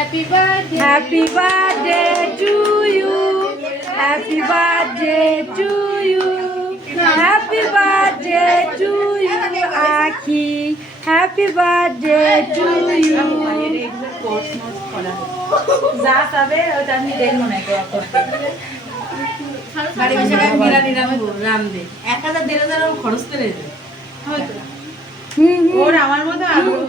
Happy birthday. Happy birthday to you. Happy birthday to you. Happy birthday to you, Aki. Happy birthday to you. যা তবে ওটা আমি দেখব না করতে। বাড়ি বসে বিরিয়ানি রাঁধবে 1000-1500 খরচ করে দেবে। ওর আমার মতো আগ্রহ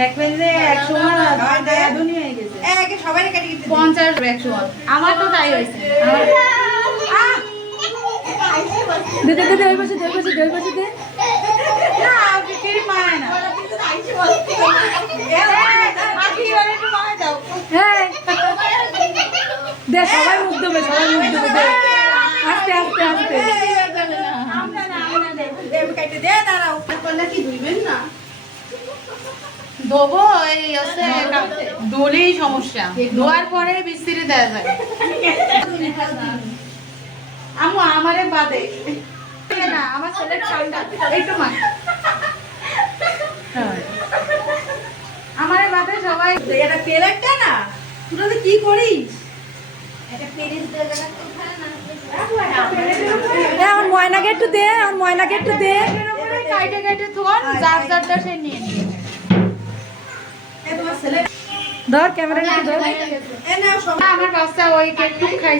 দেখবেন যে 100 আধুনি হয়ে গেছে। একে সবাই কেটে কেটে 50 100 আমার তো তাই হইছে। দে দে দে ওই পাশে দে না বিক্রি মায় না হ্যাঁ দে সবাই মুখ দেবে দে আস্তে কেটে দে দাঁড়াও কি ধুইবেন না ধোবো এই হচ্ছে দোলেই সমস্যা ধোয়ার পরে বিস্তিরি দেওয়া যায় আমু আমারে বাদে না আমার ছেলে ঠান্ডা একটু মা আমারে বাদে সবাই এটা প্লেটটা না তুই তো কি করিস এটা প্লেট দেবে না তো খায় না আমার ময়নাকে একটু দে কাইটে থোন জারটা সে নিয়ে নিয়ে ধর ক্যামেরা নিয়ে ধর আমার বাচ্চা ওই কেক টুক খাই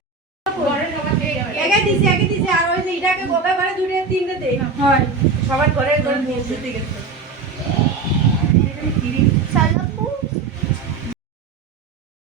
আগে দিছি আর ওই এটাকে গোবে মানে দুটো তিনটে দে হয় সবার ঘরে একদম নিয়ে দিতে গেছে